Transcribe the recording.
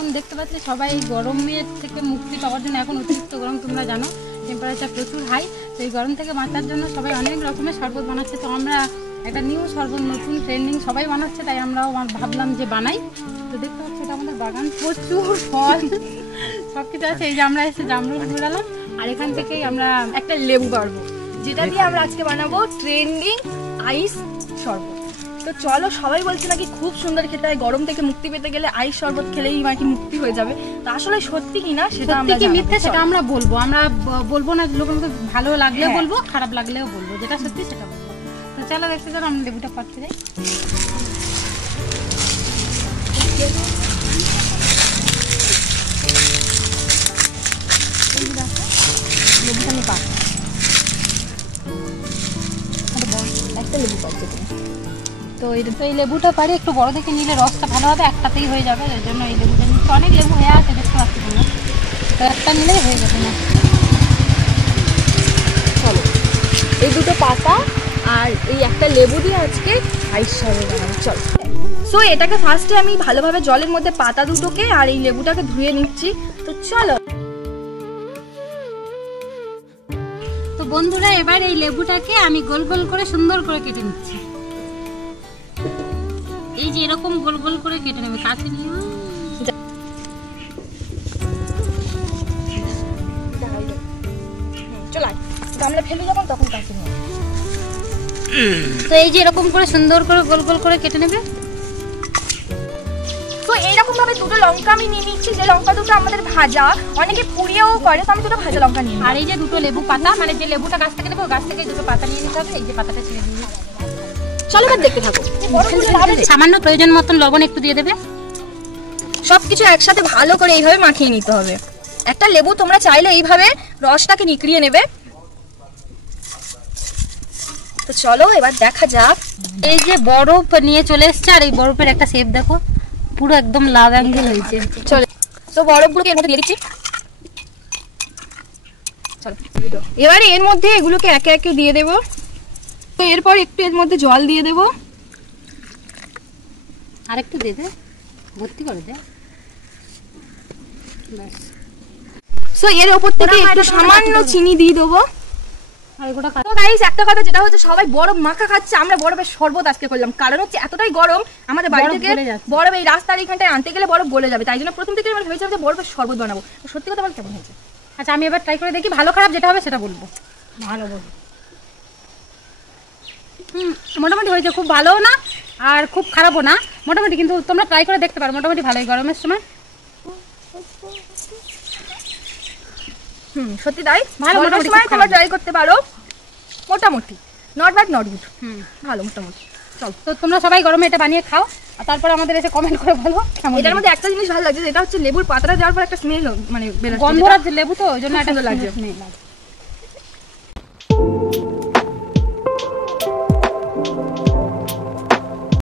এখন দেখতে পাচ্ছি সবাই গরমের থেকে মুক্তি পাওয়ার জন্য, এখন অতিরিক্ত গরম তোমরা জানো, টেম্পারেচার প্রচুর হাই, তো এই গরম থেকে বাঁচার জন্য সবাই অনেক রকমের শরবত বানাচ্ছে। তো আমরা একটা নিউ শরবত, নতুন ট্রেন্ডিং সবাই বানাচ্ছে, তাই আমরাও ভাবলাম যে বানাই। তো দেখতে পাচ্ছি এটা আমাদের বাগান, প্রচুর ফল সব কিছু আছে। এই যে আমরা এসে জামরুল ঘুরালাম, আর এখান থেকেই আমরা একটা লেবু পারবো, যেটা দিয়ে আমরা আজকে বানাবো ট্রেন্ডিং আইস শরবত। তো চলো, সবাই বলছে নাকি খুব সুন্দর খেতে হয়, গরম থেকে মুক্তি পেতে গেলে আইস শরবত খেলেই নাকি মুক্তি হয়ে যাবে। তো আসলে সত্যি কি না সেটা আমরা কি মিথ্যে সেটা আমরা বলবো। আমরা বলবো না লোককে, ভালো লাগলে বলবো, খারাপ লাগলেও বলবো, যেটা সত্যি সেটা বলবো। তো চলো দেখতে চলো আমরা লেবুটা পাড়তে যাই। লেবুটা আমি পাচ্ছি, একটা লেবু পাচ্ছি। তো এই লেবুটা পারি একটু বড় দেখে নিলে রসটা ভালো হবে, একটাতেই হয়ে যাবে, এর জন্য এই লেবুটা নিচ্ছি। অনেক লেবু হয়ে আছে দেখতে পাচ্ছি তোমরা, তো একটা নিলেই হয়ে যাবে না। চলো, এই দুটো পাতা আর এই একটা লেবু দিয়ে আজকে আইস শরবত বানাবো। চলো, সো এটাকে ফার্স্টে আমি ভালোভাবে জলের মধ্যে পাতা দুটোকে আর এই লেবুটাকে ধুয়ে নিচ্ছি। তো চলো। তো বন্ধুরা, এবার এই লেবুটাকে আমি গোল গোল করে সুন্দর করে কেটে নিচ্ছি। এই যে এরকম গোল গোল করে কেটে নেবে, কাছে নিয়ে আমরা ফেলে যাবো তখন কাছে নিয়ে। তো এই যে এরকম করে সুন্দর করে গোল গোল করে কেটে নেবে। তো এইরকম ভাবে দুটো লঙ্কা আমি নিয়ে নিচ্ছি, যে লঙ্কা দুটো আমাদের ভাজা, অনেকে পুড়িয়েও করে, তো আমি দুটো ভাজা লঙ্কা নিয়ে। আর এই যে দুটো লেবু পাতা, মানে যে লেবুটা গাছ থেকে নেবো, গাছ থেকে দুটো পাতা নিয়ে নিতে হবে। এই যে পাতাটা ছিঁড়ে দিয়ে চলো এবার দেখতে থাকো। সামান্য প্রয়োজন মতন লবণ একটু দিয়ে দেবে। সবকিছু একসাথে ভালো করে এইভাবে মাখিয়ে নিতে হবে। একটা লেবু তোমরা চাইলে এইভাবে রসটাকে নিকড়িয়ে নেবে। তো চলো এবার দেখা যাক। এই যে বরফ নিয়ে চলে এসছে, আর এই বরফের একটা শেপ দেখো, পুরো একদম লাভ অ্যাঙ্গেল হয়েছে। চলো, তো বরফগুলোকে এর মধ্যে দিয়ে দিচ্ছি। চলো, এবারে এর মধ্যে এগুলোকে একে একে দিয়ে দেবো। তো এরপর একটু এর মধ্যে জল দিয়ে দেবো। আর একটু দিয়ে দে, ভর্তি করে দে ব্যাস। সো এর উপর থেকে একটু সামান্য চিনি দিয়ে দেবো। তো গাইস, একটা কথা যেটা হচ্ছে, সবাই বরফ মাখা খাচ্ছে, আমরা বরফের শরবত আজকে করলাম। কারণ হচ্ছে এতটাই গরম, আমাদের বাড়ি থেকে বরফ এই রাস্তার এইখানটায় আনতে গেলে বরফ গলে যাবে, তাই জন্য প্রথম থেকে আমরা ভেবেছিলাম যে বরফের শরবত বানাবো। তো সত্যি কথা বল, কেমন হয়েছে? আচ্ছা, আমি এবার ট্রাই করে দেখি, ভালো খারাপ যেটা হবে সেটা বলবো। ভালো বলবো, মোটামুটি হয়েছে, খুব ভালোও না আর খুব খারাপও না, মোটামুটি। কিন্তু তোমরা ট্রাই করে দেখতে পারো, মোটামুটি ভালোই গরমের সময়। সত্যি তাই, ভালো, মোটামুটি তোমরা ট্রাই করতে পারো। মোটামুটি, নট ব্যাড নট গুড, ভালো মোটামুটি। চল, তো তোমরা সবাই গরমে এটা বানিয়ে খাও, আর তারপর আমাদের এসে কমেন্ট করে বলো কেমন। এটার মধ্যে একটা জিনিস ভালো লাগছে, যেটা হচ্ছে লেবুর পাতাটা দেওয়ার পর একটা স্মেল, মানে গন্ধরাজ লেবু, তো ওই জন্য এটা লাগছে।